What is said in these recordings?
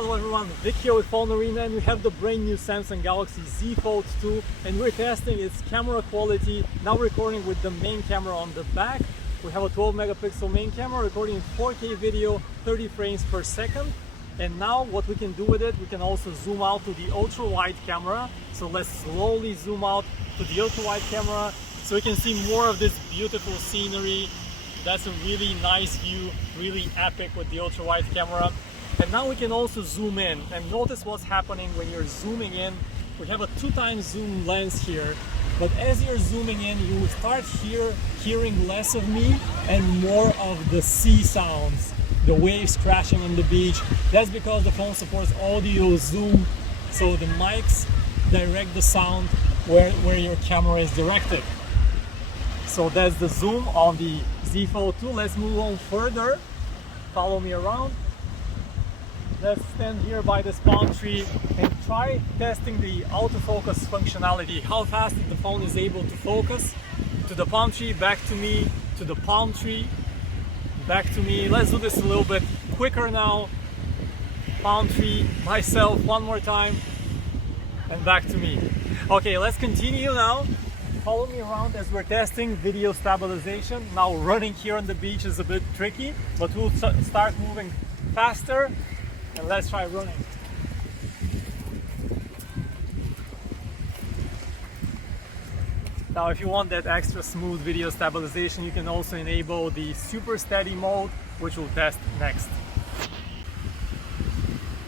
Hello everyone, Vic here with PhoneArena, and we have the brand new Samsung Galaxy Z Fold 2 and we're testing its camera quality. Now recording with the main camera on the back. We have a 12 megapixel main camera recording 4K video, 30 frames per second. And now what we can do with it, we can also zoom out to the ultra wide camera. So let's slowly zoom out to the ultra wide camera so we can see more of this beautiful scenery. That's a really nice view, really epic with the ultra wide camera. And now we can also zoom in, and notice what's happening when you're zooming in. We have a 2x zoom lens here, but as you're zooming in, you will start hearing less of me and more of the sea sounds, the waves crashing on the beach. That's because the phone supports audio zoom, so the mics direct the sound where your camera is directed. So that's the zoom on the Z Fold 2. Let's move on further. Follow me around. Let's stand here by this palm tree and try testing the autofocus functionality. How fast the phone is able to focus. To the palm tree, back to me, to the palm tree, back to me. Let's do this a little bit quicker now. Palm tree, myself, one more time, and back to me. Okay, let's continue now. Follow me around as we're testing video stabilization. Now running here on the beach is a bit tricky, but we'll start moving faster. And let's try running. Now if you want that extra smooth video stabilization, you can also enable the super steady mode, which we'll test next.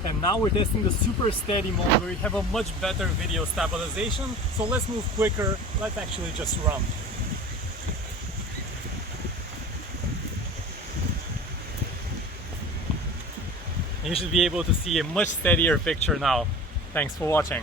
And now we're testing the super steady mode where you have a much better video stabilization. So let's move quicker. Let's actually just run. You should be able to see a much steadier picture now. Thanks for watching.